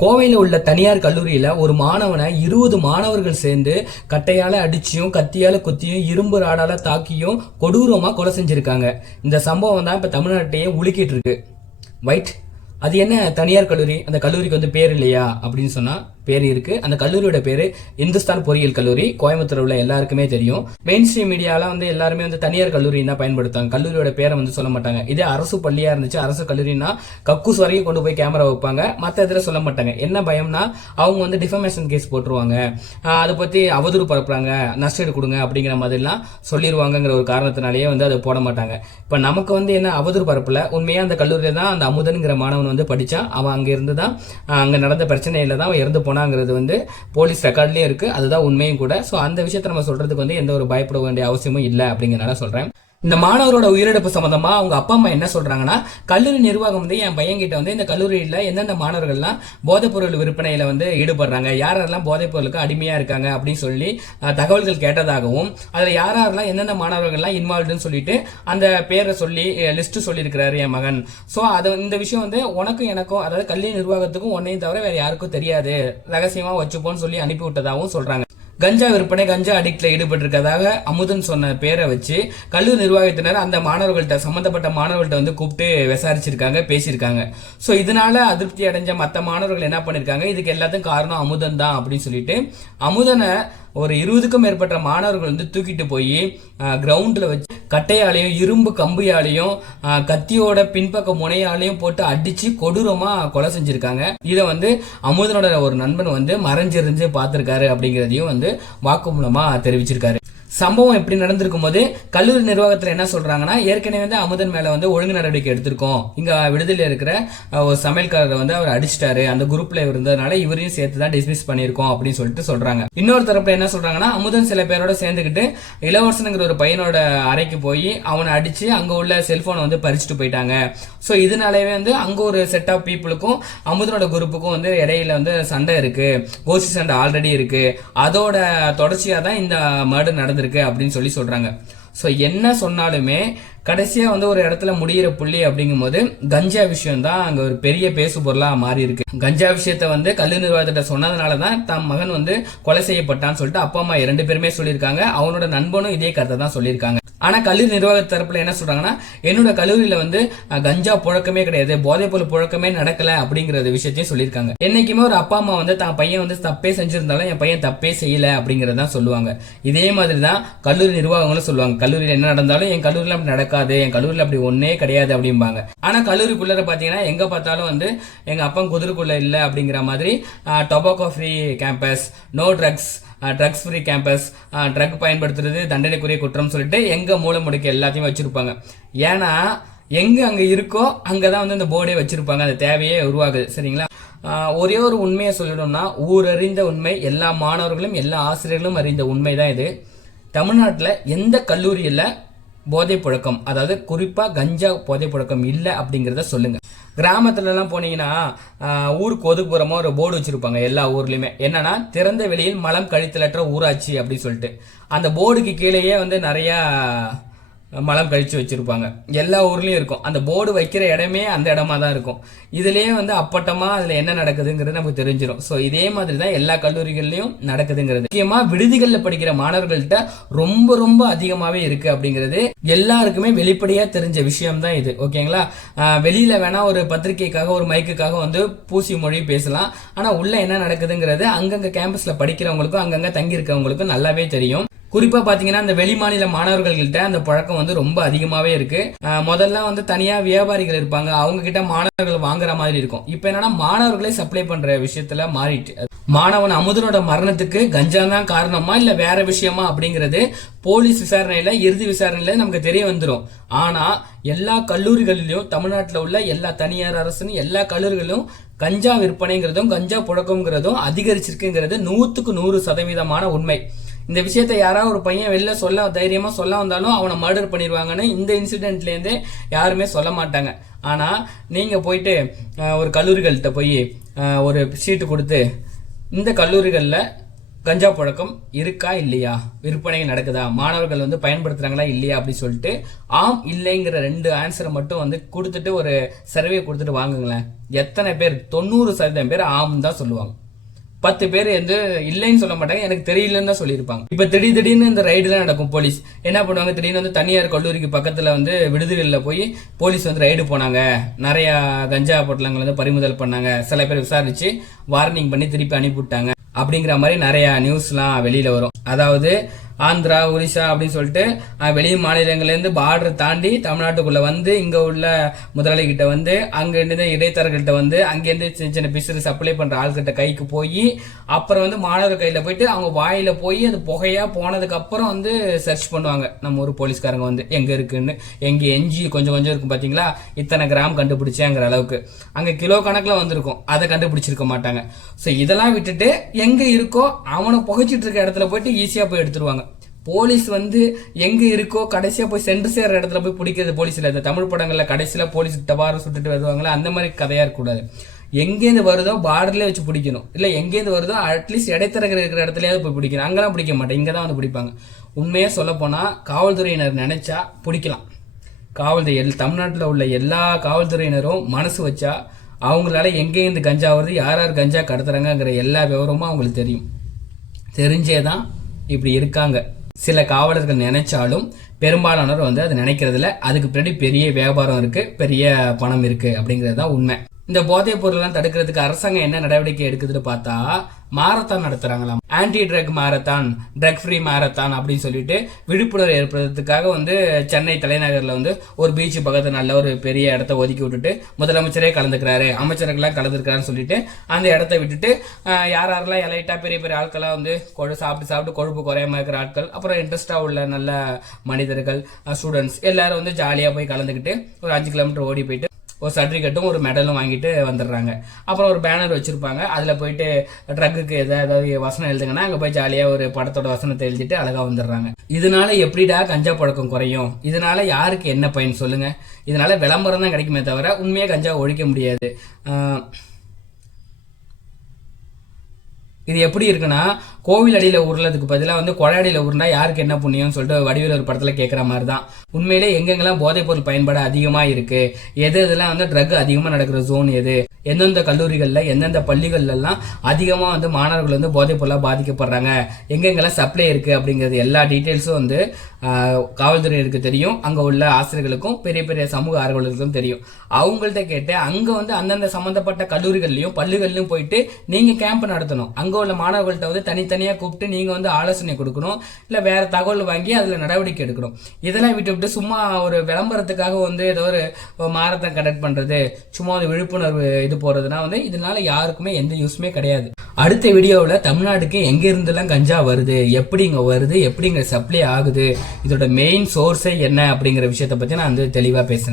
கோவையில் உள்ள தனியார் கல்லூரியில் ஒரு மாணவனை 20 மாணவர்கள் சேர்ந்து கட்டையால் அடிச்சியும் கத்தியால் குத்தியும் இரும்பு ராடால தாக்கியும் கொடூரமாக கொலை செஞ்சிருக்காங்க. இந்த சம்பவம் தான் இப்போ தமிழ்நாட்டையே உலுக்கிட்டு இருக்கு. வைட் அது என்ன தனியார் கல்லூரி? அந்த கல்லூரிக்கு வந்து பேர் இல்லையா அப்படின்னு சொன்னா பேர் இருக்கு. அந்த கல்லூரியோட பேரு இந்துஸ்தான் பொறியியல் கல்லூரி. கோயம்புத்தூர் உள்ள எல்லாருக்குமே தெரியும். மெயின் ஸ்ட்ரீம் மீடியால வந்து எல்லாருமே வந்து தனியார் கல்லூரி தான் பயன்படுத்தாங்க. கல்லூரியோட பேரை வந்து சொல்ல மாட்டாங்க. இதே அரசு பள்ளியா இருந்துச்சு, அரசு கல்லூரினா கக்கூஸ் வரைக்கும் கொண்டு போய் கேமரா வைப்பாங்க. மற்ற இதில் சொல்ல மாட்டாங்க. என்ன பயம்னா அவங்க வந்து டிஃபமேஷன் கேஸ் போட்டுருவாங்க, அதை பத்தி அவதூறு பரப்புறாங்க, நஷ்டீடு கொடுங்க அப்படிங்கிற மாதிரிலாம் சொல்லிடுவாங்கிற ஒரு காரணத்தினாலேயே வந்து அதை போட மாட்டாங்க. இப்ப நமக்கு வந்து என்ன அவதூறு பரப்புல உண்மையா அந்த கல்லூரியில தான் அந்த அமுதன்கிற மாணவன் வந்து படிச்சான். அவன் அங்க இருந்து தான் அங்க நடந்த பிரச்சனையில தான் அவன் இறந்து போனாங்கிறது வந்து போலீஸ் ரெக்கார்ட்லயும் இருக்கு. அதுதான் உண்மையும் கூட. சோ அந்த விஷயத்தை நம்ம சொல்றதுக்கு வந்து எந்த ஒரு பயப்பட வேண்டிய அவசியமும் இல்லை அப்படிங்கறனால சொல்றேன். இந்த மாணவரோட உயிரிழப்பு சம்பந்தமா அவங்க அப்பா அம்மா என்ன சொல்றாங்கன்னா, கல்லூரி நிர்வாகம் வந்து என் பையன் கிட்ட வந்து இந்த கல்லூரியில எந்தெந்த மாணவர்கள்லாம் போதைப் பொருள் விற்பனையில வந்து ஈடுபடுறாங்க, யாரெல்லாம் போதைப் பொருளுக்கு அடிமையா இருக்காங்க அப்படின்னு சொல்லி தகவல்கள் கேட்டதாகவும், அதுல யாரெல்லாம் எந்தெந்த மாணவர்கள்லாம் இன்வால்வ்டுன்னு சொல்லிட்டு அந்த பேரை சொல்லி லிஸ்ட் சொல்லியிருக்கிறாரு என் மகன். சோ அது இந்த விஷயம் வந்து உனக்கும் எனக்கும், அதாவது கல்லூரி நிர்வாகத்துக்கும் உன்னையும் தவிர வேற யாருக்கும் தெரியாது, ரகசியமா வச்சுப்போன்னு சொல்லி அனுப்பி விட்டதாகவும் சொல்றாங்க. கஞ்சா விற்பனை, கஞ்சா அடிக்ட்ல ஈடுபட்டிருக்கதாக அமுதன் சொன்ன பேரை வச்சு கல்லூரி நிர்வாகத்தினர் அந்த மாணவர்கள்ட்ட, சம்பந்தப்பட்ட மாணவர்கள்ட்ட வந்து கூப்பிட்டு விசாரிச்சிருக்காங்க, பேசியிருக்காங்க. சோ இதனால அதிருப்தி அடைஞ்ச மற்ற மாணவர்கள் என்ன பண்ணிருக்காங்க, இதுக்கு எல்லாத்துக்கும் காரணம் அமுதன் தான் அப்படின்னு சொல்லிட்டு அமுதனை ஒரு 20க்கும் மேற்பட்ட மாணவர்கள் வந்து தூக்கிட்டு போய் கிரவுண்ட்ல வச்சு கட்டையாலையும் இரும்பு கம்பியாலையும் கத்தியோட பின்பக்க முனையாலையும் போட்டு அடிச்சு கொடூரமா கொலை செஞ்சிருக்காங்க. இதை வந்து அமுதனோட ஒரு நண்பன் வந்து மறைஞ்சிருந்து பார்த்திருக்காரு அப்படிங்கிறதையும் வந்து வாக்குமூலமா தெரிவிச்சிருக்காரு. சம்பவம் எப்படி நடந்திருக்கும் போது கல்லூரி நிர்வாகத்தில் என்ன சொல்றாங்கன்னா, ஏற்கனவே வந்து அமுதன் மேல வந்து ஒழுங்கு நடவடிக்கை எடுத்திருக்கோம், இங்க விடுதலையில் இருக்கிற ஒரு சமையல்காரரை வந்து அவர் அடிச்சிட்டாரு, அந்த குரூப்ல இருந்ததுனால இவரையும் சேர்த்து தான் டிஸ்மிஸ் பண்ணிருக்கோம் அப்படின்னு சொல்லிட்டு சொல்றாங்க. இன்னொரு தரப்புல என்ன சொல்றாங்கன்னா, அமுதன் சில பேரோட சேர்ந்துக்கிட்டு இளவரசனுங்கிற ஒரு பையனோட அறைக்கு போய் அவனை அடிச்சு அங்க உள்ள செல்போனை வந்து பறிச்சுட்டு போயிட்டாங்க. சோ இதனாலவே வந்து அங்க ஒரு செட் ஆஃப் பீப்புளுக்கும் அமுதனோட குரூப்புக்கும் வந்து இடையில வந்து சண்டை இருக்கு, கோஷ்டி சண்டை ஆல்ரெடி இருக்கு, அதோட தொடர்ச்சியா தான் இந்த மர்டர் நடந்து அப்படின்னு சொல்லி சொல்றாங்க. சோ என்ன சொன்னாலுமே கடைசியா வந்து ஒரு இடத்துல முடியிற புள்ளி அப்படிங்கும் போது கஞ்சா விஷயம் தான் அங்க ஒரு பெரிய பேசு பொருளா மாறி இருக்கு. கஞ்சா விஷயத்த வந்து கல்லூரி நிர்வாகத்திட்ட சொன்னதுனாலதான் தம் மகன் வந்து கொலை செய்யப்பட்டான்னு சொல்லிட்டு அப்பா அம்மா 2 பேருமே சொல்லியிருக்காங்க. அவனோட நண்பனும் இதே கருத்தை தான் சொல்லியிருக்காங்க. ஆனா கல்லூரி நிர்வாக தரப்புல என்ன சொல்றாங்கன்னா, என்னோட கல்லூரியில வந்து கஞ்சா புழக்கமே கிடையாது, போதைப் பொருள் புழக்கமே நடக்கல அப்படிங்கறது விஷயத்தையும் சொல்லியிருக்காங்க. என்னைக்குமே ஒரு அப்பா அம்மா வந்து தான் பையன் வந்து தப்பே செஞ்சிருந்தாலும் என் பையன் தப்பே செய்யல அப்படிங்கறதான் சொல்லுவாங்க. இதே மாதிரிதான் கல்லூரி நிர்வாகங்களும் சொல்லுவாங்க, கல்லூரியில என்ன நடந்தாலும் என் கல்லூரியில அப்படி நடக்காது, என் கல்லூரியில அப்படி ஒன்னே கிடையாது அப்படிம்பாங்க. ஆனா கல்லூரிக்குள்ள பாத்தீங்கன்னா எங்க பார்த்தாலும் வந்து எங்க அப்பா குதிரைக்குள்ள இல்ல அப்படிங்கிற மாதிரி tobacco free campus, no drugs, drugs free campus, drug பயன்படுத்துறது தண்டனைக்குரிய குற்றம் சொல்லிட்டு எங்க மூளை முடுக்க எல்லாத்தையும் வச்சிருப்பாங்க. ஏன்னா எங்க அங்க இருக்கோ அங்கதான் வந்து இந்த போர்டே வச்சிருப்பாங்க. அந்த தேவையே உருவாகுது. சரிங்களா? ஒரே ஒரு உண்மையை சொல்லணும்னா, ஊரறிந்த உண்மை, எல்லா மாணவர்களும் எல்லா ஆசிரியர்களும் அறிந்த உண்மைதான் இது. தமிழ்நாட்டில் எந்த கல்லூரியில் போதை புழக்கம், அதாவது குறிப்பா கஞ்சா போதை புழக்கம் இல்லை அப்படிங்கிறத சொல்லுங்க. கிராமத்துல எல்லாம் போனீங்கன்னா ஊருக்கு ஒதுக்குப்புறமா ஒரு போர்டு வச்சிருப்பாங்க எல்லா ஊர்லயுமே. என்னன்னா, திறந்த வெளியில் மலம் கழித்தலற்ற ஊராட்சி அப்படின்னு சொல்லிட்டு அந்த போர்டுக்கு கீழேயே வந்து நிறைய மலம் கழிச்சு வச்சிருப்பாங்க. எல்லா ஊர்லயும் இருக்கும். அந்த போர்டு வைக்கிற இடமே அந்த இடமா தான் இருக்கும். இதுலயே வந்து அப்பட்டமா அதுல என்ன நடக்குதுங்கிறது நமக்கு தெரிஞ்சிடும். சோ இதே மாதிரி தான் எல்லா கல்லூரிகள்லயும் நடக்குதுங்கிறது. முக்கியமா விடுதிகள்ல படிக்கிற மாணவர்கள்ட்ட ரொம்ப ரொம்ப அதிகமாவே இருக்கு அப்படிங்கிறது எல்லாருக்குமே வெளிப்படையா தெரிஞ்ச விஷயம் தான் இது. ஓகேங்களா? வெளியில வேணா ஒரு பத்திரிகைக்காக ஒரு மைக்குக்காக வந்து பூசி மொழி பேசலாம். ஆனா உள்ள என்ன நடக்குதுங்கிறது அங்கங்க கேம்பஸ்ல படிக்கிறவங்களுக்கும் அங்கங்க தங்கி இருக்கவங்களுக்கும் நல்லாவே தெரியும். குறிப்பா பாத்தீங்கன்னா இந்த வெளிமாநில மாணவர்கள்கிட்ட அந்த பழக்கம் வந்து ரொம்ப அதிகமாவே இருக்கு. முதல்ல வந்து தனியா வியாபாரிகள் இருப்பாங்க, அவங்க கிட்ட மாணவர்கள் வாங்குற மாதிரி இருக்கும். இப்ப என்னன்னா மாணவர்களே சப்ளை பண்ற விஷயத்துல மாறிட்டு, மாணவன் அமுதனோட மரணத்துக்கு கஞ்சா தான் காரணமா இல்ல வேற விஷயமா அப்படிங்கிறது போலீஸ் விசாரணையில, இறுதி விசாரணையில நமக்கு தெரிய வந்துடும். ஆனா எல்லா கல்லூரிகளிலும், தமிழ்நாட்டில் உள்ள எல்லா தனியார் அரசு எல்லா கல்லூரிகளிலும் கஞ்சா விற்பனைங்கிறதும் கஞ்சா புழக்கம்ங்கிறதும் அதிகரிச்சிருக்குங்கிறது 100க்கு 100% உண்மை. இந்த விஷயத்த யாராவது ஒரு பையன் வெளில சொல்ல தைரியமா சொல்ல வந்தாலும் அவனை மர்டர் பண்ணிடுவாங்கன்னு இந்த இன்சிடென்ட்ல இருந்தே யாருமே சொல்ல மாட்டாங்க. ஆனா நீங்க போயிட்டு ஒரு கல்லூரிகள்கிட்ட போய் ஒரு சீட்டு கொடுத்து இந்த கல்லூரிகள்ல கஞ்சா புழக்கம் இருக்கா இல்லையா, விற்பனை நடக்குதா, மாணவர்கள் வந்து பயன்படுத்துறாங்களா இல்லையா அப்படி சொல்லிட்டு ஆம் இல்லைங்கிற 2 ஆன்சரை மட்டும் வந்து கொடுத்துட்டு ஒரு சர்வே கொடுத்துட்டு வாங்குங்களேன். எத்தனை பேர்? 90% பேர் ஆம் தான் சொல்லுவாங்க. 10 பேர் வந்து இல்லைன்னு சொல்ல மாட்டாங்க, எனக்கு தெரியலன்னு தான் சொல்லியிருப்பாங்க. இப்ப திடீர்னு இந்த ரைடுலாம் நடக்கும். போலீஸ் என்ன பண்ணுவாங்க, திடீர்னு வந்து தனியார் கல்லூரிக்கு பக்கத்துல வந்து விடுதிகளில் போய் போலீஸ் வந்து ரைடு போனாங்க, நிறைய கஞ்சா பொட்டலங்களை வந்து பறிமுதல் பண்ணாங்க, சில பேர் விசாரிச்சு வார்னிங் பண்ணி திருப்பி அனுப்பிவிட்டாங்க அப்படிங்கிற மாதிரி நிறைய நியூஸ்லாம் வெளியில வரும். அதாவது ஆந்திரா, ஒரிசா அப்படின்னு சொல்லிட்டு வெளி மாநிலங்கள்லேருந்து பார்டர் தாண்டி தமிழ்நாட்டுக்குள்ள வந்து இங்க உள்ள முதலாளிகிட்ட வந்து அங்கிருந்து இடைத்தரகர்கிட்ட வந்து அங்கேருந்து சின்ன சின்ன பிசிறு சப்ளை பண்ற ஆள்கிட்ட கைக்கு போய் அப்புறம் வந்து மாணவர் கையில போயிட்டு அவங்க வாயில போய் அது புகையா போனதுக்கு அப்புறம் வந்து சர்ச் பண்ணுவாங்க நம்ம ஒரு போலீஸ்காரங்க வந்து எங்க இருக்குன்னு. எங்க எஞ்சி கொஞ்சம் கொஞ்சம் இருக்கும் பாத்தீங்களா, இத்தனை கிராம் கண்டுபிடிச்சேங்கிற அளவுக்கு அங்க கிலோ கணக்குல வந்திருக்கும், அதை கண்டுபிடிச்சிருக்க மாட்டாங்க. ஸோ இதெல்லாம் விட்டுட்டு எங்க இருக்கோ அவனை புகைச்சிட்டு இருக்க இடத்துல போயிட்டு ஈஸியா போய் எடுத்துருவாங்க. போலீஸ் வந்து எங்க இருக்கோ கடைசியா போய் சென்று சேர்ற இடத்துல போய் பிடிக்கிறது போலீஸ் இல்ல. இந்த தமிழ் படங்கள்ல கடைசியில போலீஸ் டபாரம் சுட்டுட்டு வருவாங்களா, அந்த மாதிரி கதையா இருக்கக்கூடாது. எங்கேருந்து வருதோ பார்டர்ல வச்சு பிடிக்கணும், இல்ல எங்கேருந்து வருதோ அட்லீஸ்ட் இடைத்தரகர் இருக்கிற இடத்துலயாவது போய் பிடிக்கணும். அங்கெல்லாம் பிடிக்க மாட்டேன், இங்கதான் வந்து பிடிப்பாங்க. உண்மையா சொல்ல போனா காவல்துறையினர் நினைச்சா பிடிக்கலாம். காவல்துறை தமிழ்நாட்டில் உள்ள எல்லா காவல்துறையினரும் மனசு வச்சா அவங்களால எங்கேருந்து கஞ்சா வருது, யார் யார் கஞ்சா கடத்துறாங்கிற எல்லா விவரமும் அவங்களுக்கு தெரியும். தெரிஞ்சேதான் இப்படி இருக்காங்க. சில காவலர்கள் நினைச்சாலும் பெரும்பாலானவர் வந்து அது நினைக்கிறதுல. அதுக்கு பின்னாடி பெரிய வியாபாரம் இருக்கு, பெரிய பணம் இருக்கு அப்படிங்கிறது தான் உண்மை. இந்த போதைப் பொருள்லாம் தடுக்கிறதுக்கு அரசாங்கம் என்ன நடவடிக்கை எடுக்குதுன்னு பார்த்தா மாரத்தான் நடத்துறாங்களாம். Anti drug marathon, drug free marathon அப்படின்னு சொல்லிட்டு விழிப்புணர்வு ஏற்படுறதுக்காக வந்து சென்னை தலைநகர்ல வந்து ஒரு பீச் பக்கத்துல நல்ல ஒரு பெரிய இடத்த ஒதுக்கி விட்டுட்டு முதலமைச்சரே கலந்துக்கிறாரு, அமைச்சர்கள்லாம் கலந்துக்கிறாருன்னு சொல்லிட்டு அந்த இடத்த விட்டுட்டு யாரெல்லாம் எலைட்டா பெரிய பெரிய ஆட்கள்லாம் வந்து சாப்பிட்டு கொழுப்பு குறையாம இருக்கிற ஆட்கள், அப்புறம் இன்ட்ரெஸ்டா உள்ள நல்ல மனிதர்கள், ஸ்டூடெண்ட்ஸ் எல்லாரும் வந்து ஜாலியா போய் கலந்துக்கிட்டு ஒரு 5 கிலோமீட்டர் ஓடி போயிட்டு ஒரு சர்டிஃபிகேட்டும் ஒரு மெடலும் வாங்கிட்டு வந்துடுறாங்க. அப்புறம் ஒரு பேனர் வச்சிருப்பாங்க, அதில் போயிட்டு ட்ரக்குக்கு ஏதாவது வசனம் எழுதுங்கன்னா அங்கே போய் ஜாலியாக ஒரு படத்தோட வசனத்தை எழுதிட்டு அழகாக வந்துடுறாங்க. இதனால எப்படிடா கஞ்சா பழக்கம் குறையும்? இதனால யாருக்கு என்ன பயன் சொல்லுங்க? இதனால விளம்பரம் தான் கிடைக்குமே தவிர உண்மையாக கஞ்சா ஒழிக்க முடியாது. இது எப்படி இருக்குன்னா, கோவில் அடியில் உருளதுக்கு பதிலாக வந்து கொடையடியில் உருண்டா யாருக்கு என்ன புண்ணியம்னு சொல்லிட்டு வடிவேல் ஒரு படத்தில் கேட்குற மாதிரி தான். உண்மையிலே எங்கெங்கெல்லாம் போதைப் பொருள் பயன்பாடு அதிகமாக இருக்கு, எதெல்லாம் வந்து ட்ரக் அதிகமாக நடக்கிற ஜோன் எது, எந்தெந்த கல்லூரிகளில் எந்தெந்த பள்ளிகள்லாம் அதிகமாக வந்து மாணவர்கள் வந்து போதைப் பொருளாக பாதிக்கப்படுறாங்க, எங்கெங்கெல்லாம் சப்ளை இருக்கு அப்படிங்கிறது எல்லா டீட்டெயில்ஸும் வந்து காவல்துறையினருக்கு தெரியும். அங்கே உள்ள ஆசிரியர்களுக்கும் பெரிய பெரிய சமூக ஆர்வலர்களுக்கும் தெரியும். அவங்கள்ட்ட கேட்டு அங்கே வந்து அந்தந்த சம்மந்தப்பட்ட கல்லூரிகள்லையும் பள்ளிகள்லையும் போயிட்டு நீங்கள் கேம்ப் நடத்தணும். அங்கே உள்ள மாணவர்கள்ட்ட வந்து தனித்தனியாக கூப்பிட்டு நீங்கள் வந்து ஆலோசனை கொடுக்கணும், இல்லை வேற தகவல் வாங்கி அதில் நடவடிக்கை எடுக்கணும். இதெல்லாம் விட்டு சும்மா ஒரு விளம்பரத்துக்காக வந்து ஏதோ ஒரு மாரத்தான் கண்டக்ட் பண்ணுறது, சும்மா ஒரு விழிப்புணர்வு இது போகிறதுனா வந்து இதனால யாருக்குமே எந்த யூஸுமே கிடையாது. அடுத்த வீடியோவில் தமிழ்நாட்டுக்கு எங்க இருந்தெல்லாம் கஞ்சா வருது, எப்படிங்க வருது, எப்படிங்க சப்ளை ஆகுது, இதோட மெயின் சோர்ஸே என்ன அப்படிங்கிற விஷயத்தை பற்றி நான் வந்து தெளிவாக பேசுகிறேன்.